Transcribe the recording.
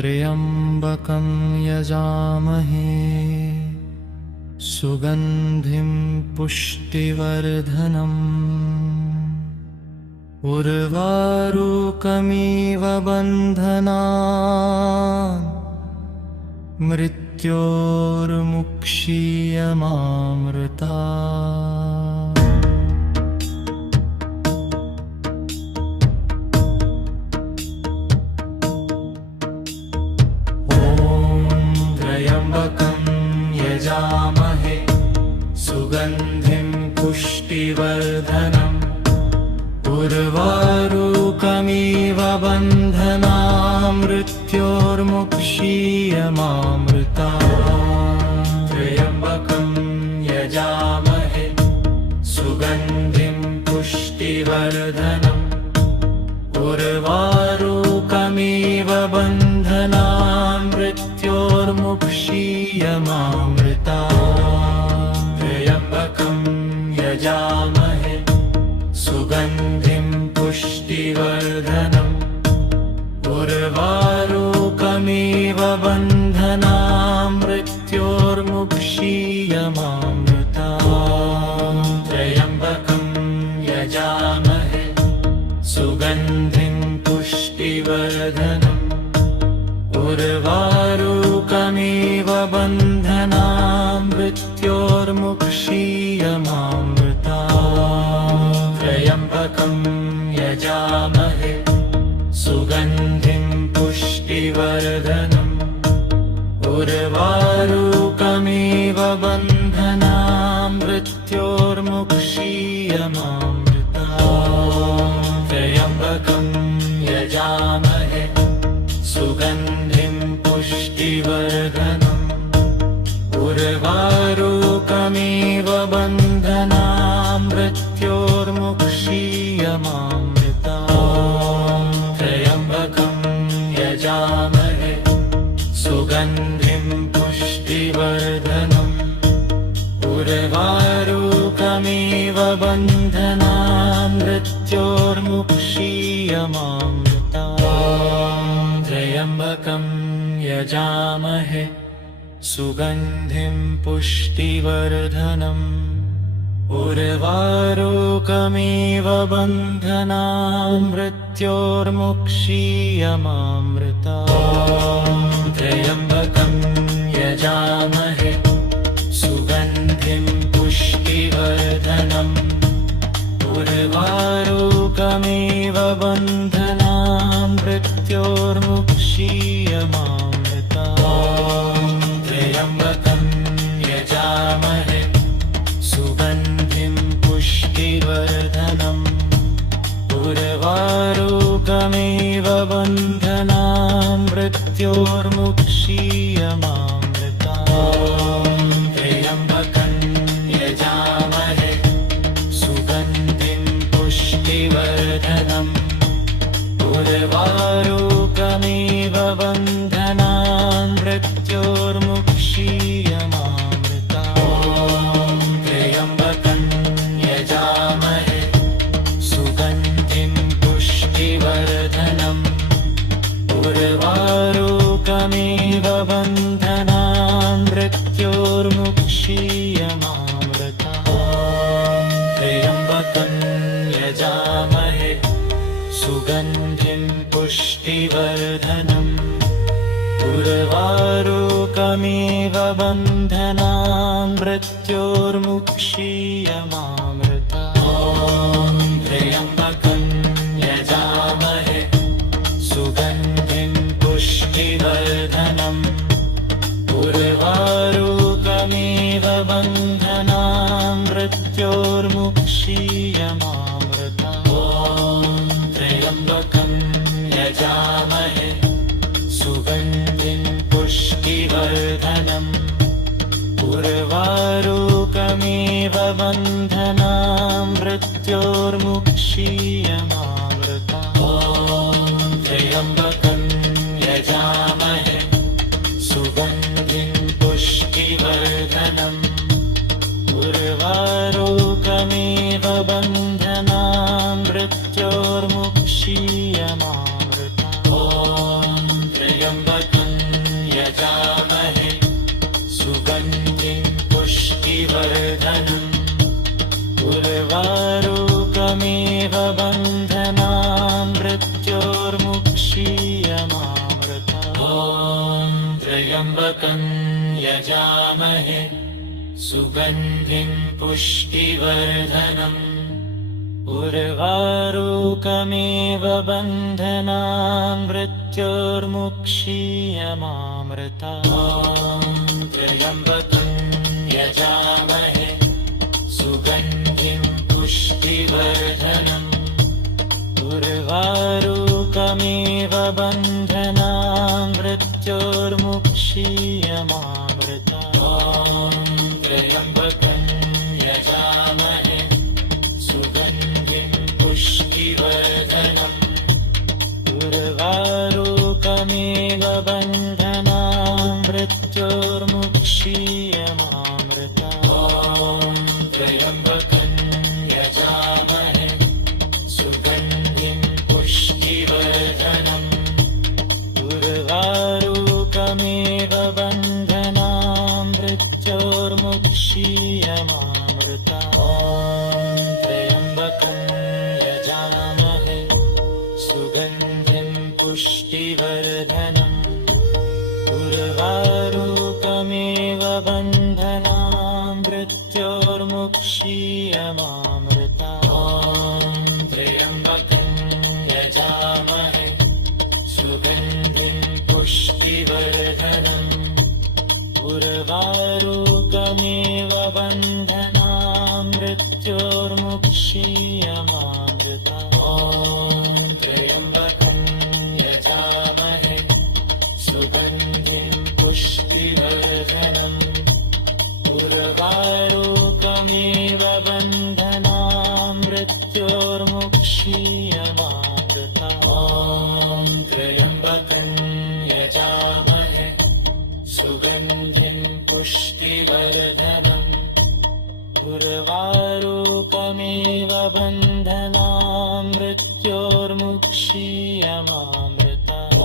त्र्यम्बकं यजामहे सुगन्धिं पुष्टिवर्धनम् उर्वारुकमिव बन्धनान् मृत्योर्मुक्षीयमामृतात्। त्र्यम्बकं यजामहे सुगन्धिं पुष्टिवर्धनम् उर्वारुकमिव बन्धनान् मृत्योर्मुक्षीयमामृतात्। त्र्यम्बकं यजामहे सुगन्धिं पुष्टिवर्धनम् उर्वारुकमिव बन्धनान् मृत्योर्मुक्षीयमामृतात्। त्र्यम्बकं यजामहे सुगन्धिं पुष्टिवर्धनम् उर्वारुकमिव बन्धनान् मृत्योर्मुक्षीयमामृतात्। त्र्यम्बकं यजामहे सुगन्धिं पुष्टिवर्धनम् उर्वारुकमिव बन्धनान् मृत्योर्मुक्षीयमामृतात्। त्र्यम्बकं यजामहे सुगन्धिं पुष्टिवर्धनम् उर्वारुकमिव बन्धनान् मृत्योर्मुक्षीयमामृतात्। त्र्यम्बकं यजामहे सुगन्धिं पुष्टिवर्धनम् उर्वारुकमिव बन्धनान् मृत्योर्मुक्षीयमामृतात्। त्र्यम्बकं यजामहे सुगन्धिं पुष्टिवर्धनम् उर्वारुकमिव बन्धनान् मृत्योर्मुक्षीयमामृतात्। त्र्यम्बकं यजामहे सुगन्धिं पुष्टिवर्धनम् उर्वारुकमिव बन्धनान् मृत्योर्मुक्षीयमामृतात्। त्र्यम्बकं यजामहे सुगन्धिं पुष्टिवर्धनम् उर्वारुकमिव बन्धनान् मृत्योर्मुक्षीयमामृतात्। त्र्यम्बकं यजामहे सुगन्धिं पुष्टिवर्धनम् उर्वारुकमिव बन्धनान् मृत्योर्मुक्षीयमामृतात्। त्र्यम्बकं यजामहे सुगन्धिं पुष्टिवर्धनम् उर्वारुकमिव बन्धनान् मृत्योर्मुक्षीयमामृतात्। त्र्यम्बकं यजामहे सुगन्धिं पुष्टिवर्धनम् उर्वारुकमिव बन्धनान् मृत्योर्मुक्षीयमामृतात्। त्र्यम्बकं यजामहे सुगन्धिं पुष्टिवर्धनम् उर्वारुकमिव बन्धनान् मृत्योर्मुक्षीयमामृतात्। त्र्यम्बकं यजामहे सुगन्धिं पुष्टिवर्धनम् उर्वारुकमिव बन्धनान् मृत्योर्मुक्षीयमामृतात्। त्र्यम्बकं यजामहे सुगन्धिं पुष्टिवर्धनम् उर्वारुकमिव बन्धनान् मृत्योर्मुक्षीयमामृतात्। त्र्यम्बकं यजामहे सुगन्धिं पुष्टिवर्धनम् उर्वारुकमिव बन्धनान् मृत्योर्मुक्षीयमामृतात्। त्र्यम्बकं त्र्यम्बकं यजामहे सुगन्धिं पुष्टिवर्धनम् उर्वारुकमेव बन्धनान् मृत्योर्मुक्षीयमामृतात् त्र्यम्बकं यजामहे सुगन्धिं पुष्टिवर्धनम् उर्वारुकमेव बन्धनान् मृत्योर्मुक्षीयमामृतात् त्र्यम्बकं यजामहे सुगन्धिं पुष्टिवर्धनम् उर्वारुकमेव बन्धनान् मृत्योर्मुक्षीयमामृतात् त्र्यम्बकं यजामहे सुगन्धिं पुष्टिवर्धनम् उर्वारुकमेव बन्धनान् मृत्योर्मुक्षीयमामृतात् त्र्यम्बकं यजामहे सुगन्धिं पुष्टिवर्धनम् उर्वारुकमेव बन्धनान् मृत्योर्मुक्षीयमामृतात् त्र्यम्बकं यजामहे सुगन्धिं पुष्टिवर्धनम् उर्वारुकमेव बन्धनान् मृत्योर्मुक्षीयमामृतात् त्र्यम्बकं यजामहे सुगन्धिं पुष्टिवर्धनम् उर्वारुकमेव बन्धनान् मृत्योर्मुक्षीयमामृतात् त्र्यम्बकं यजामहे सुगन्धिं पुष्टिवर्धनम् उर्वारुकमेव बन्धनान् मृत्योर्मुक्षीयमामृतात्